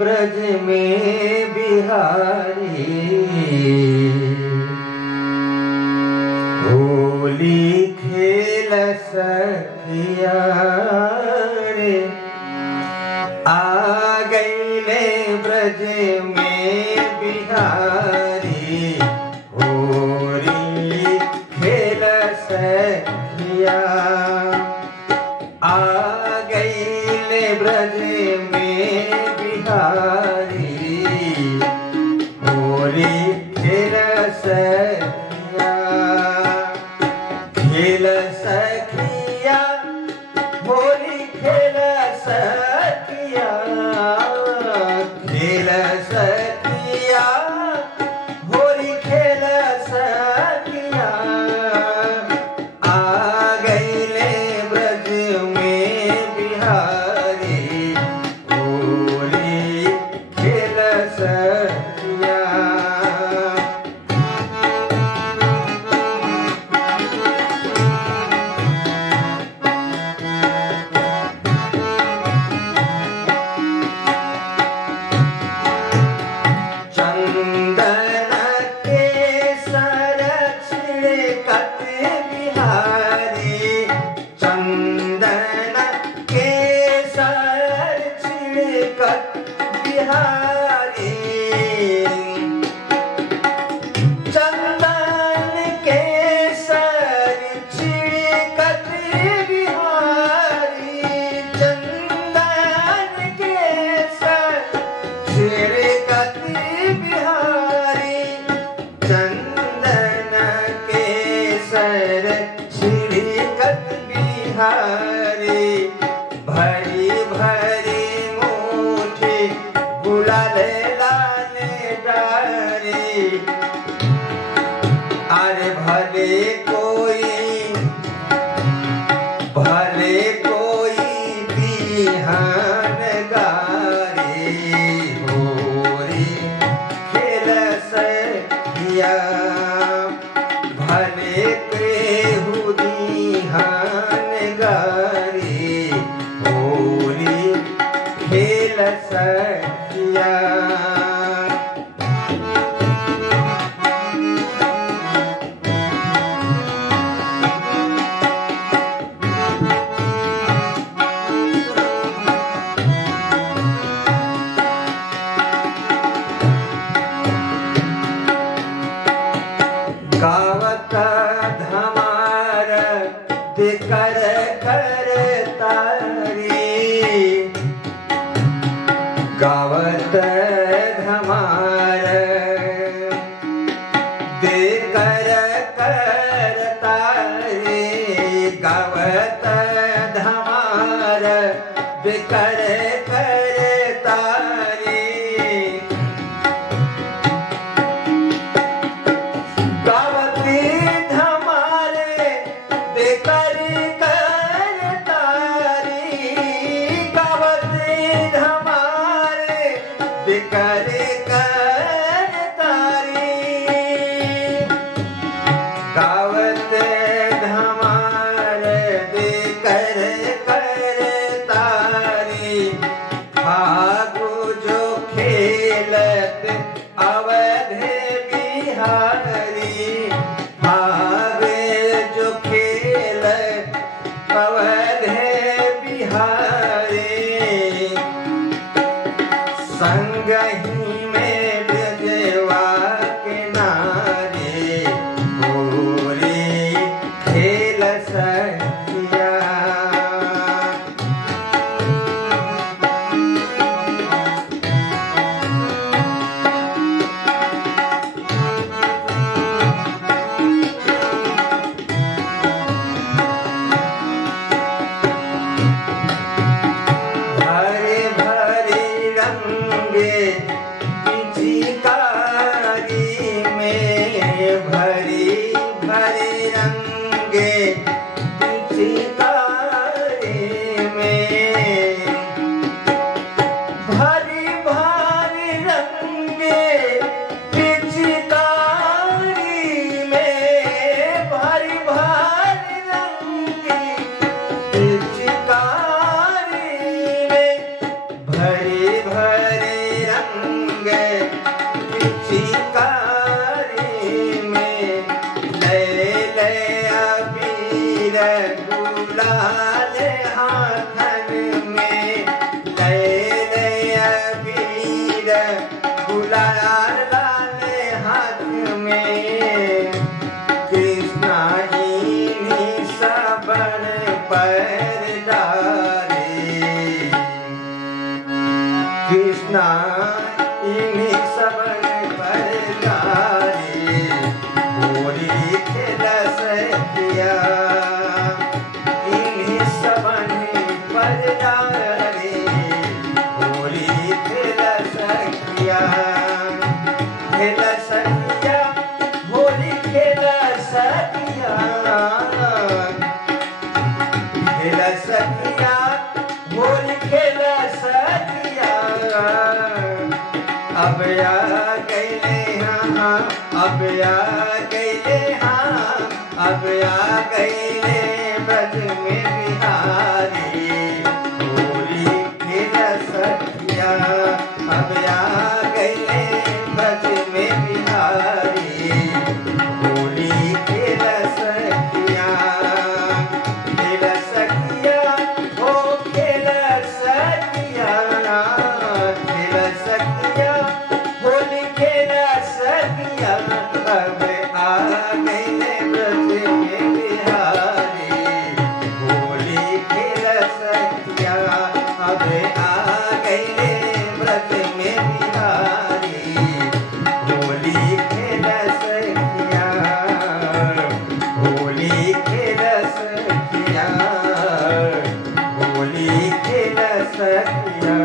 ब्रज में बिहारी, होली खेल सखिया रे, आ गईले ब्रज में बिहारी, होली खेल सखिया, आ गईले ब्रज में बिहारी, होली खेल सखिया, खेल सखिया, होली खेल सखिया, खेल सखिया, होली खेल सखिया, आ गईले ब्रज में बिहारी, होली खेल सखिया। भरी भरी मुट्ठी गुलाल लाने डारी, अरे भले कोई बिहान गारी, होरी खेल सखिया, भले केहू बिहान गारी, होली खेल सखिया। गावत धमार देकर कर तारी, गावत धमार देकर कर तारी, गावत धमार देकर कर तारी, गावती धमारे देकर कर तारी, गावती धमारे देकर कर तारी, गावत धमारे देकर कर तारी, फागु जो खेलत अवध बिहारी, भावे जो खेल अवध बिहारी, संगही में ब्रजवा के नारे, होली खेल सखिया। भरे भरे रंगे पिचकारी में, भरी भरे रंगे पिचकारी में, भरी भरी रंगे पिचकारी में, भरी भरी रंगे पिचकारी में, भरी भरी अब आ गईले हाँ अब आ गईले ब्रज में बिहारी होली खेल सखिया अब आ गईले ब्रज में बिहारी होली खेल सखिया हो खेल सखिया होली खेल सखिया अब आ गईले ब्रज में बिहारी होली खेल सखिया अब आ गईले ब्रज में बिहारी होली खेल सखिया होली खेल सखिया होली खेल सखिया।